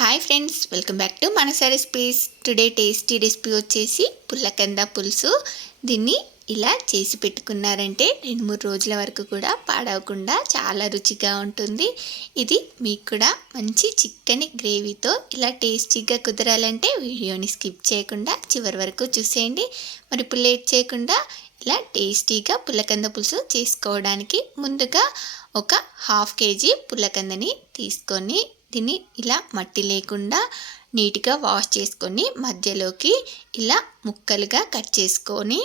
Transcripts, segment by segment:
Hi friends welcome back to Manasa recipes today tasty recipe వచ్చేసి పుల్లకంద పులుసు. దీన్ని ఇలా చేసి పెట్టుకున్నారంటే రెండు మూడు రోజుల వరకు కూడా పాడవకుండా చాలా రుచిగా ఉంటుంది. ఇది మీకు కూడా మంచి చిక్కని గ్రేవీతో ఇలా టేస్టీగా కుదరాలంటే వీడియోని స్కిప్ చేయకుండా చివరి వరకు చూసేయండి. మరి ఇప్పుడు లేట్ చేయకుండా ఇలా టేస్టీగా పుల్లకంద పులుసు చేసుకోవడానికి ముందుగా ఒక హాఫ్ కేజీ పుల్లకందని తీసుకొని దీన్ని ఇలా మట్టి లేకుండా నీట్గా వాష్ చేసుకొని మధ్యలోకి ఇలా ముక్కలుగా కట్ చేసుకొని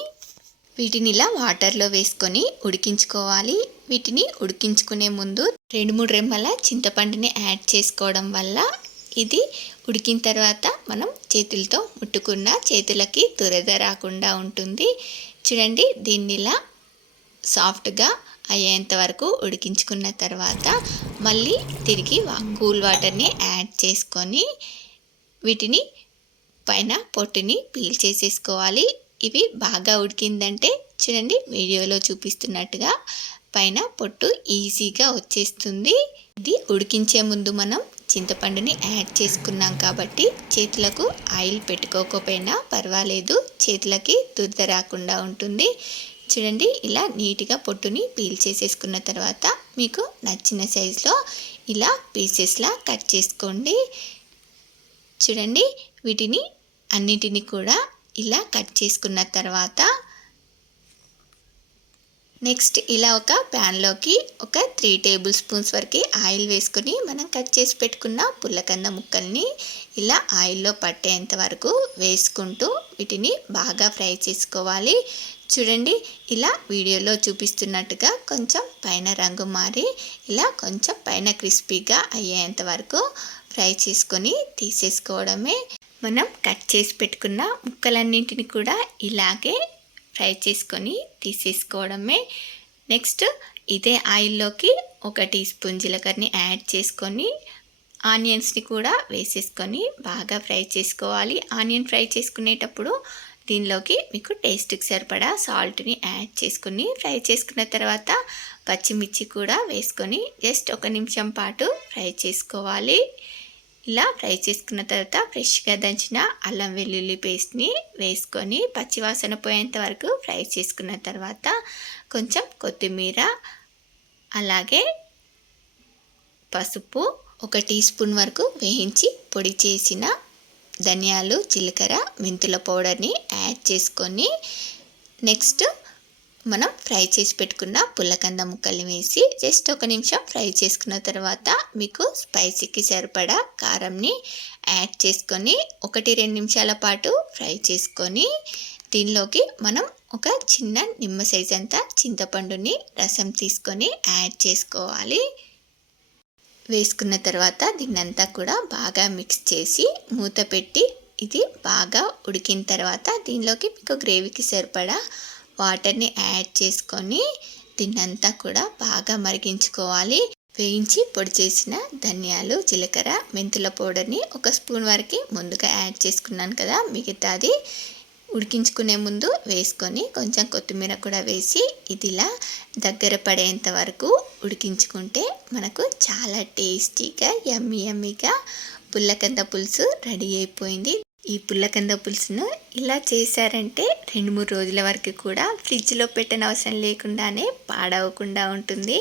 వీటిని ఇలా వాటర్లో వేసుకొని ఉడికించుకోవాలి. వీటిని ఉడికించుకునే ముందు రెండు మూడు రెమ్మల చింతపండుని యాడ్ చేసుకోవడం వల్ల ఇది ఉడికిన తర్వాత మనం చేతులతో ముట్టుకున్న చేతులకి దురద రాకుండా ఉంటుంది. చూడండి దీన్ని ఇలా సాఫ్ట్గా అయ్యేంత వరకు ఉడికించుకున్న తర్వాత మళ్ళీ తిరిగి కూల్ వాటర్ని యాడ్ చేసుకొని వీటిని పైన పొట్టుని పీల్ చేసేసుకోవాలి. ఇవి బాగా ఉడికిందంటే చూడండి వీడియోలో చూపిస్తున్నట్టుగా పైన పొట్టు ఈజీగా వచ్చేస్తుంది. ఇది ఉడికించే ముందు మనం చింతపండుని యాడ్ చేసుకున్నాం కాబట్టి చేతులకు ఆయిల్ పెట్టుకోకపోయినా పర్వాలేదు. చేతులకి దురద రాకుండా ఉంటుంది. చూడండి ఇలా నీట్గా పొట్టుని పీల్ చేసేసుకున్న తర్వాత మీకు నచ్చిన సైజులో ఇలా పీసెస్లా కట్ చేసుకోండి. చూడండి వీటిని అన్నిటిని కూడా ఇలా కట్ చేసుకున్న తర్వాత నెక్స్ట్ ఇలా ఒక ప్యాన్లోకి ఒక త్రీ టేబుల్ స్పూన్స్ వరకు ఆయిల్ వేసుకొని మనం కట్ చేసి పెట్టుకున్న పుల్లకంద ముక్కల్ని ఇలా ఆయిల్లో పట్టేంత వరకు వేసుకుంటూ వీటిని బాగా ఫ్రై చేసుకోవాలి. చూడండి ఇలా వీడియోలో చూపిస్తున్నట్టుగా కొంచెం పైన రంగు మారి ఇలా కొంచెం పైన క్రిస్పీగా అయ్యేంత వరకు ఫ్రై చేసుకొని తీసేసుకోవడమే. మనం కట్ చేసి పెట్టుకున్న ముక్కలన్నింటిని కూడా ఇలాగే ఫ్రై చేసుకొని తీసేసుకోవడమే. నెక్స్ట్ ఇదే ఆయిల్లోకి ఒక టీ స్పూన్ జీలకర్రని యాడ్ చేసుకొని ఆనియన్స్ని కూడా వేసేసుకొని బాగా ఫ్రై చేసుకోవాలి. ఆనియన్ ఫ్రై చేసుకునేటప్పుడు దీనిలోకి మీకు టేస్ట్కి సరిపడా సాల్ట్ని యాడ్ చేసుకుని ఫ్రై చేసుకున్న తర్వాత పచ్చిమిర్చి కూడా వేసుకొని జస్ట్ ఒక నిమిషం పాటు ఫ్రై చేసుకోవాలి. ఇలా ఫ్రై చేసుకున్న తర్వాత ఫ్రెష్గా దంచిన అల్లం వెల్లుల్లి పేస్ట్ని వేసుకొని పచ్చివాసన పోయేంత వరకు ఫ్రై చేసుకున్న తర్వాత కొంచెం కొత్తిమీర అలాగే పసుపు ఒక టీ స్పూన్ వరకు వేయించి పొడి చేసిన ధనియాలు జీలకర్ర మెంతుల పౌడర్ని యాడ్ చేసుకొని నెక్స్ట్ మనం ఫ్రై చేసి పెట్టుకున్న పుల్లకంద ముక్కల్ని వేసి జస్ట్ ఒక నిమిషం ఫ్రై చేసుకున్న తర్వాత మీకు స్పైసీకి సరిపడా కారంని యాడ్ చేసుకొని ఒకటి రెండు నిమిషాల పాటు ఫ్రై చేసుకొని దీనిలోకి మనం ఒక చిన్న నిమ్మ సైజ్ అంతా చింతపండుని రసం తీసుకొని యాడ్ చేసుకోవాలి. వేసుకున్న తర్వాత దీన్నంతా కూడా బాగా మిక్స్ చేసి మూత పెట్టి ఇది బాగా ఉడికిన తర్వాత దీనిలోకి మీకు గ్రేవీకి సరిపడా వాటర్ని యాడ్ చేసుకొని దీన్నంతా కూడా బాగా మరిగించుకోవాలి. వేయించి పొడి చేసిన ధనియాలు జీలకర్ర మెంతుల పౌడర్ని ఒక స్పూన్ వరకు ముందుగా యాడ్ చేసుకున్నాను కదా మిగతాది ఉడికించుకునే ముందు వేసుకొని కొంచెం కొత్తిమీర కూడా వేసి ఇదిలా దగ్గర పడేంత వరకు ఉడికించుకుంటే మనకు చాలా టేస్టీగా యమ్మీ యమ్మీగా పుల్లకంద పులుసు రెడీ అయిపోయింది. ఈ పుల్లకంద పులుసును ఇలా చేశారంటే రెండు మూడు రోజుల వరకు కూడా ఫ్రిడ్జ్లో పెట్టిన అవసరం లేకుండానే పాడవకుండా ఉంటుంది.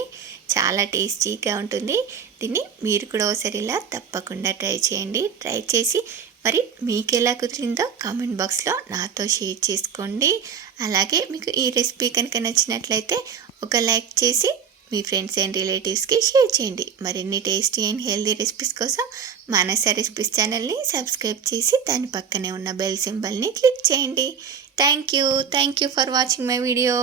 చాలా టేస్టీగా ఉంటుంది. దీన్ని మీరు కూడా ఒకసారి ఇలా తప్పకుండా ట్రై చేయండి. ట్రై చేసి మరి మీకు ఎలా కుదిరిందో కామెంట్ బాక్స్లో నాతో షేర్ చేసుకోండి. అలాగే మీకు ఈ రెసిపీ కనుక నచ్చినట్లయితే ఒక లైక్ చేసి మీ ఫ్రెండ్స్ అండ్ రిలేటివ్స్కి షేర్ చేయండి. మరిన్ని టేస్టీ అండ్ హెల్దీ రెసిపీస్ కోసం మన రెసిపీస్ ఛానల్ని సబ్స్క్రైబ్ చేసి దాని పక్కనే ఉన్న బెల్ సింబల్ని క్లిక్ చేయండి. Thank you thank you for watching my video